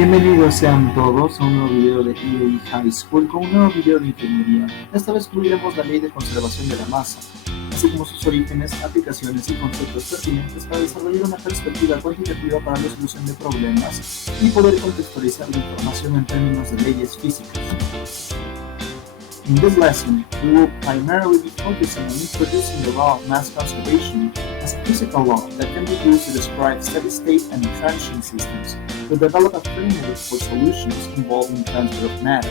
Bienvenidos sean todos a un nuevo video de IEI High School con un nuevo video de ingeniería. Esta vez cubriremos la ley de conservación de la masa, así como sus orígenes, aplicaciones y conceptos pertinentes para desarrollar una perspectiva cuantitativa para la solución de problemas y poder contextualizar la información en términos de leyes físicas. In this lesson, we will primarily be focusing on introducing the law of mass conservation as a physical law that can be used to describe steady-state and transient systems, to develop a framework for solutions involving transfer of matter.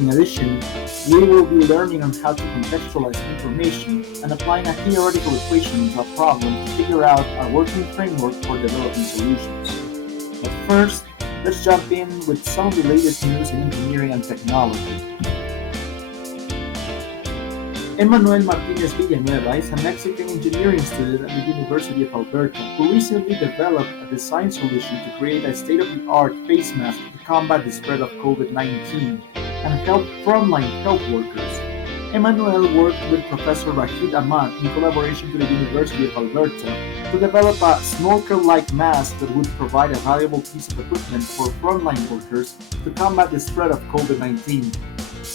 In addition, we will be learning on how to contextualize information and applying a theoretical equation to a problem to figure out a working framework for developing solutions. But first, let's jump in with some of the latest news in engineering and technology. Emmanuel Martinez Villanueva is a Mexican engineering student at the University of Alberta who recently developed a design solution to create a state-of-the-art face mask to combat the spread of COVID-19 and help frontline health workers. Emmanuel worked with Professor Rachid Ahmad in collaboration with the University of Alberta to develop a snorkel-like mask that would provide a valuable piece of equipment for frontline workers to combat the spread of COVID-19.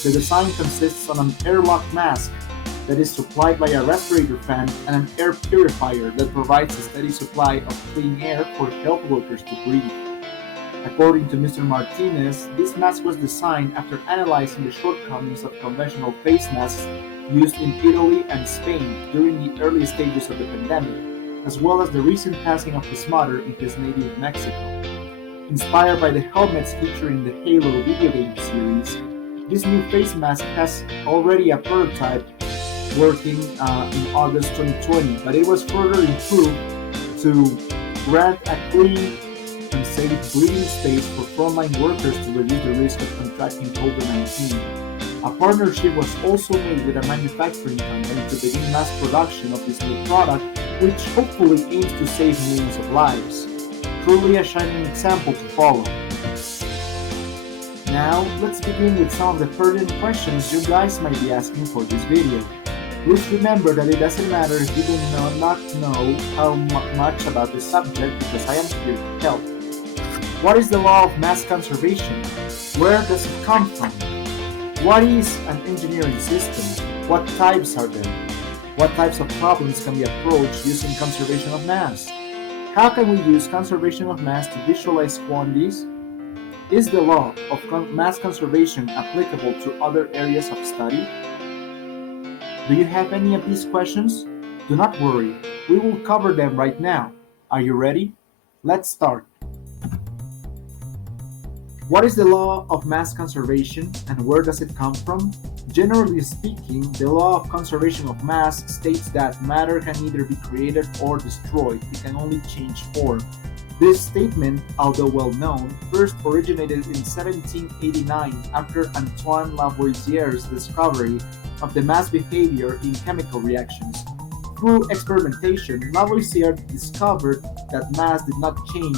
The design consists of an airlock mask that is supplied by a respirator fan and an air purifier that provides a steady supply of clean air for health workers to breathe. According to Mr. Martinez, this mask was designed after analyzing the shortcomings of conventional face masks used in Italy and Spain during the early stages of the pandemic, as well as the recent passing of his mother in his native Mexico. Inspired by the helmets featuring the Halo video game series, this new face mask has already a prototype working in August 2020, but it was further improved to grant a clean and safe breathing space for frontline workers to reduce the risk of contracting COVID-19. A partnership was also made with a manufacturing company to begin mass production of this new product, which hopefully aims to save millions of lives. Truly a shining example to follow. Now, let's begin with some of the pertinent questions you guys might be asking for this video. Please remember that it doesn't matter if you do not know how much about the subject because I am here to help. What is the law of mass conservation? Where does it come from? What is an engineering system? What types are there? What types of problems can be approached using conservation of mass? How can we use conservation of mass to visualize quantities? Is the law of mass conservation applicable to other areas of study? Do you have any of these questions? Do not worry, we will cover them right now. Are you ready? Let's start. What is the law of mass conservation and where does it come from? Generally speaking, the law of conservation of mass states that matter can either be created or destroyed, it can only change form. This statement, although well known, first originated in 1789 after Antoine Lavoisier's discovery of the mass behavior in chemical reactions. Through experimentation, Lavoisier discovered that mass did not change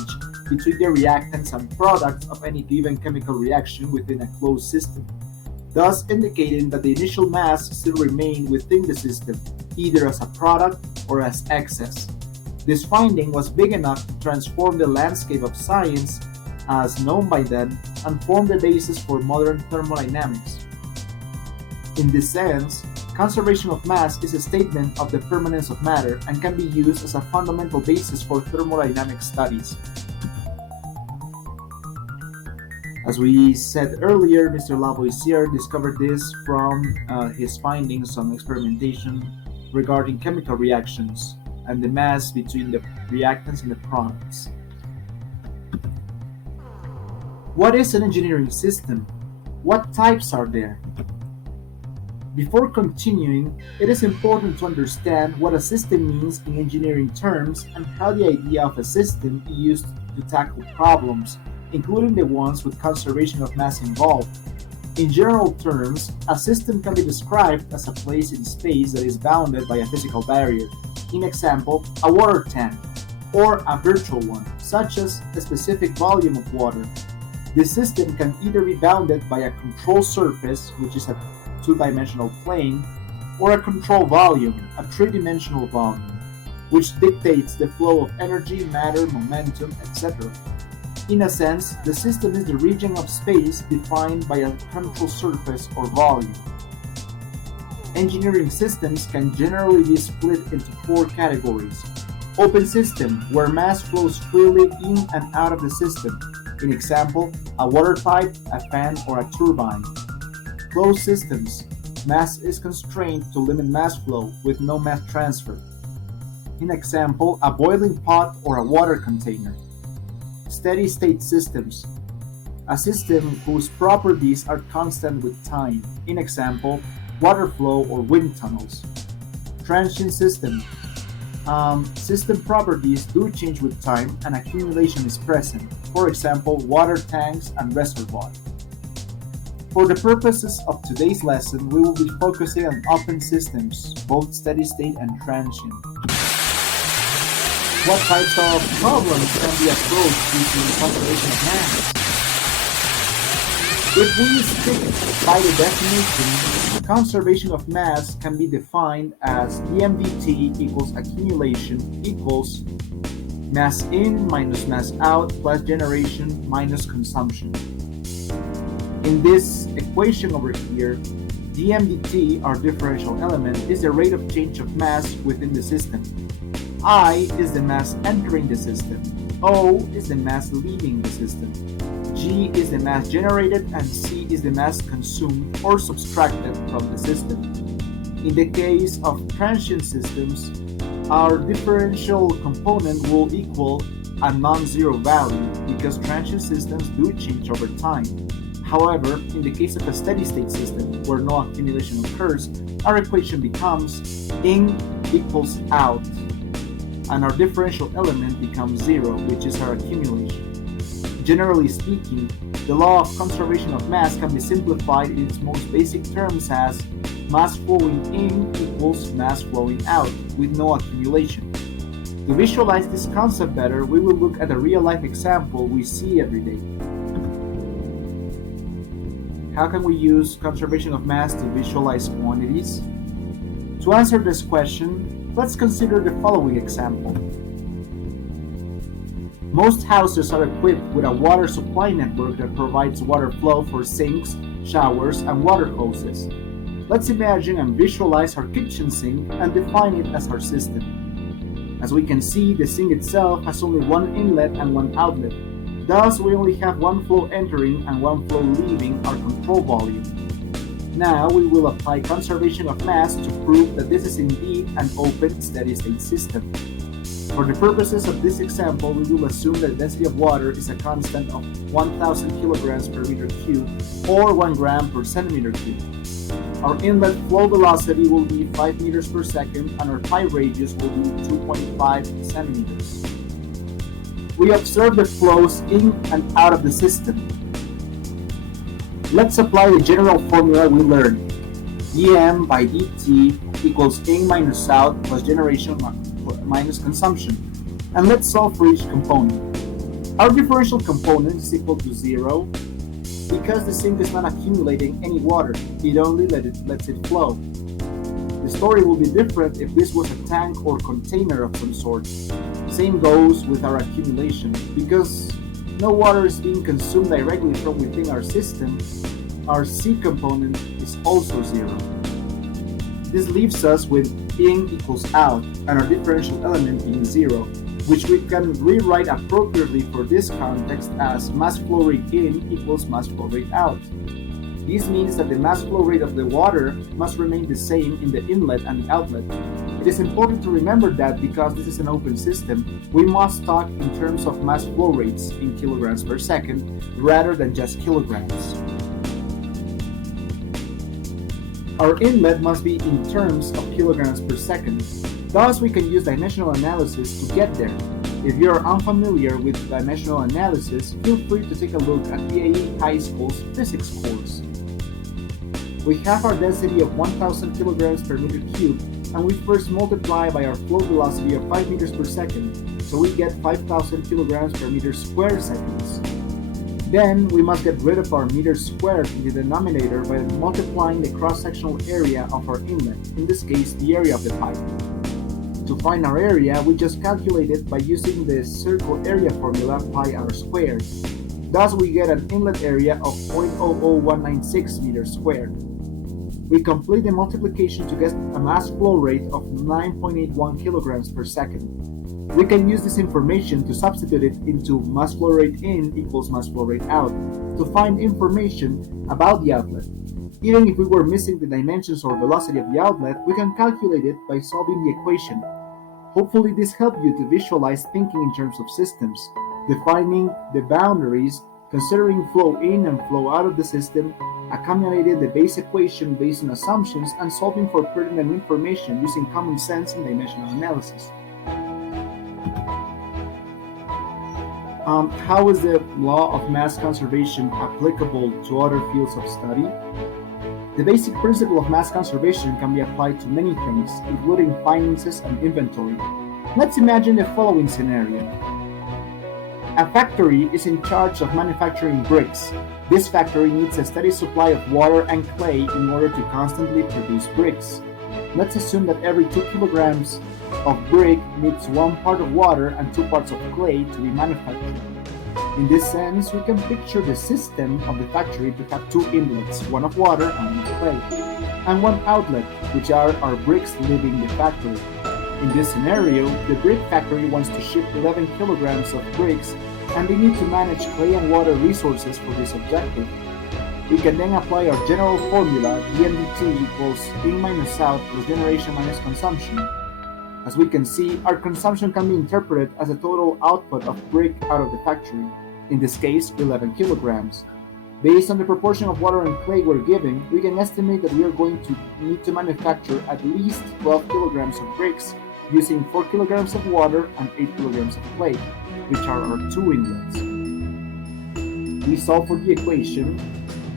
between the reactants and products of any given chemical reaction within a closed system, thus indicating that the initial mass still remained within the system, either as a product or as excess. This finding was big enough to transform the landscape of science as known by then and form the basis for modern thermodynamics. In this sense, conservation of mass is a statement of the permanence of matter and can be used as a fundamental basis for thermodynamic studies. As we said earlier, Mr. Lavoisier discovered this from his findings on experimentation regarding chemical reactions and the mass between the reactants and the products. What is an engineering system? What types are there? Before continuing, it is important to understand what a system means in engineering terms and how the idea of a system is used to tackle problems, including the ones with conservation of mass involved. In general terms, a system can be described as a place in space that is bounded by a physical barrier. In example, a water tank, or a virtual one, such as a specific volume of water. This system can either be bounded by a control surface, which is a two-dimensional plane, or a control volume, a three-dimensional volume, which dictates the flow of energy, matter, momentum, etc. In a sense, the system is the region of space defined by a control surface or volume. Engineering systems can generally be split into four categories. Open system, where mass flows freely in and out of the system. In example, a water pipe, a fan, or a turbine. Closed systems, mass is constrained to limit mass flow with no mass transfer. In example, a boiling pot or a water container. Steady-state systems, a system whose properties are constant with time. In example, water flow or wind tunnels. Transient system, system properties do change with time and accumulation is present. For example, water tanks and reservoirs. For the purposes of today's lesson, we will be focusing on open systems, both steady-state and transient. What types of problems can be approached using conservation of mass? If we stick by the definition, conservation of mass can be defined as dmdt equals accumulation equals mass in minus mass out plus generation minus consumption. In this equation over here, dmdt, our differential element, is the rate of change of mass within the system. I is the mass entering the system. O is the mass leaving the system. G is the mass generated and C is the mass consumed or subtracted from the system. In the case of transient systems, our differential component will equal a non-zero value because transient systems do change over time. However, in the case of a steady-state system where no accumulation occurs, our equation becomes in equals out, and our differential element becomes zero, which is our accumulation. Generally speaking, the law of conservation of mass can be simplified in its most basic terms as mass flowing in equals mass flowing out with no accumulation. To visualize this concept better, we will look at a real-life example we see every day. How can we use conservation of mass to visualize quantities? To answer this question, let's consider the following example. Most houses are equipped with a water supply network that provides water flow for sinks, showers, and water hoses. Let's imagine and visualize our kitchen sink and define it as our system. As we can see, the sink itself has only one inlet and one outlet. Thus, we only have one flow entering and one flow leaving our control volume. Now, we will apply conservation of mass to prove that this is indeed an open, steady-state system. For the purposes of this example, we will assume that the density of water is a constant of 1,000 kilograms per meter cubed or 1 gram per centimeter cubed. Our inlet flow velocity will be 5 meters per second and our pipe radius will be 2.5 centimeters. We observe the flows in and out of the system. Let's apply the general formula we learned. dm by dt equals in minus out plus generation minus consumption. And let's solve for each component. Our differential component is equal to 0 because the sink is not accumulating any water. It only lets it flow. The story will be different if this was a tank or container of some sort. Same goes with our accumulation. Because no water is being consumed directly from within our system, our C component is also 0. This leaves us with in equals out and our differential element being 0, which we can rewrite appropriately for this context as mass flow rate in equals mass flow rate out. This means that the mass flow rate of the water must remain the same in the inlet and the outlet. It is important to remember that because this is an open system, we must talk in terms of mass flow rates in kilograms per second rather than just kilograms. Our inlet must be in terms of kilograms per second. Thus, we can use dimensional analysis to get there. If you are unfamiliar with dimensional analysis, feel free to take a look at IEI High School's physics course. We have our density of 1,000 kilograms per meter cubed, and we first multiply by our flow velocity of 5 meters per second, so we get 5,000 kilograms per meter squared seconds. Then, we must get rid of our meters squared in the denominator by multiplying the cross-sectional area of our inlet, in this case, the area of the pipe. To find our area, we just calculate it by using the circle area formula pi r squared. Thus, we get an inlet area of 0.00196 meters squared. We complete the multiplication to get a mass flow rate of 9.81 kilograms per second. We can use this information to substitute it into mass flow rate in equals mass flow rate out to find information about the outlet. Even if we were missing the dimensions or velocity of the outlet, we can calculate it by solving the equation. Hopefully this helped you to visualize thinking in terms of systems, defining the boundaries, considering flow in and flow out of the system, accumulating the base equation based on assumptions, and solving for pertinent information using common sense and dimensional analysis. How is the law of mass conservation applicable to other fields of study? The basic principle of mass conservation can be applied to many things, including finances and inventory. Let's imagine the following scenario. A factory is in charge of manufacturing bricks. This factory needs a steady supply of water and clay in order to constantly produce bricks. Let's assume that every 2 kilograms of brick needs 1 part of water and 2 parts of clay to be manufactured. In this sense, we can picture the system of the factory to have 2 inlets, one of water and one of clay, and 1 outlet, which are our bricks leaving the factory. In this scenario, the brick factory wants to ship 11 kilograms of bricks, and they need to manage clay and water resources for this objective. We can then apply our general formula, dmdt equals in minus out plus generation minus consumption. As we can see, our consumption can be interpreted as a total output of brick out of the factory, in this case 11 kilograms. Based on the proportion of water and clay we're given, we can estimate that we are going to need to manufacture at least 12 kilograms of bricks using 4 kilograms of water and 8 kilograms of clay, which are our 2 inlets. We solve for the equation,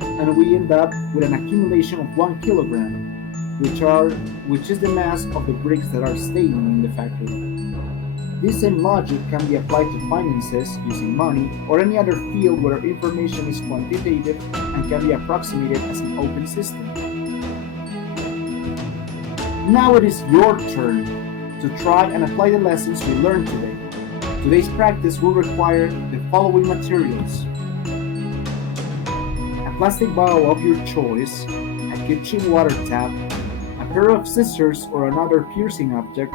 and we end up with an accumulation of 1 kilogram, which is the mass of the bricks that are staying in the factory. This same logic can be applied to finances using money or any other field where information is quantitative and can be approximated as an open system. Now it is your turn to try and apply the lessons we learned today. Today's practice will require the following materials: a plastic bottle of your choice, a kitchen water tap, a pair of scissors or another piercing object,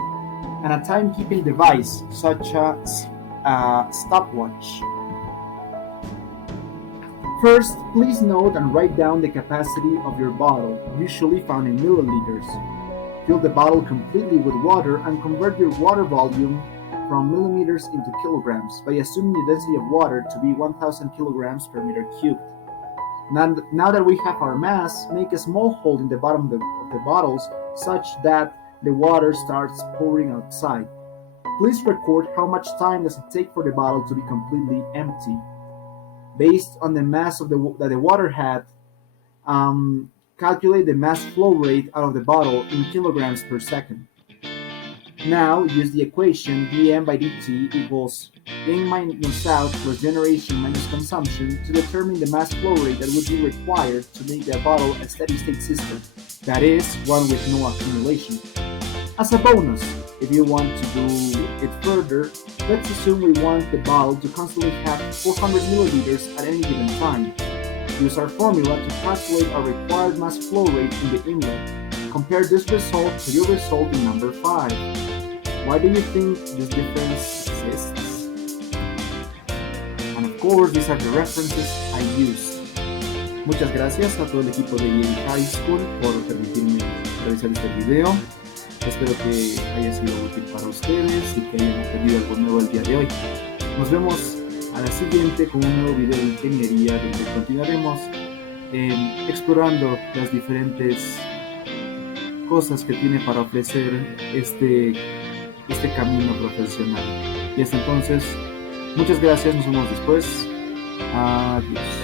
and a timekeeping device such as a stopwatch. First, please note and write down the capacity of your bottle, usually found in milliliters. Fill the bottle completely with water and convert your water volume from millimeters into kilograms by assuming the density of water to be 1,000 kilograms per meter cubed. Now that we have our mass, make a small hole in the bottom of the bottles such that the water starts pouring outside. Please record how much time does it take for the bottle to be completely empty. Based on the mass that the water had, calculate the mass flow rate out of the bottle in kilograms per second. Now use the equation dm by dt equals in minus out plus generation minus consumption to determine the mass flow rate that would be required to make the bottle a steady state system, that is, one with no accumulation. As a bonus, if you want to do it further, let's assume we want the bottle to constantly have 400 milliliters at any given time. Use our formula to calculate our required mass flow rate in the inlet. Compare this result to your result in number 5. Why do you think this difference exists? And of course, these are the references I used. Muchas gracias a todo el equipo de IEI High School por permitirme realizar este video. Espero que haya sido útil para ustedes y que hayan aprendido algo nuevo el día de hoy. Nos vemos a la siguiente con un nuevo video de ingeniería donde continuaremos explorando las diferentes cosas que tiene para ofrecer este camino profesional. Y hasta entonces, muchas gracias, nos vemos después. Adiós.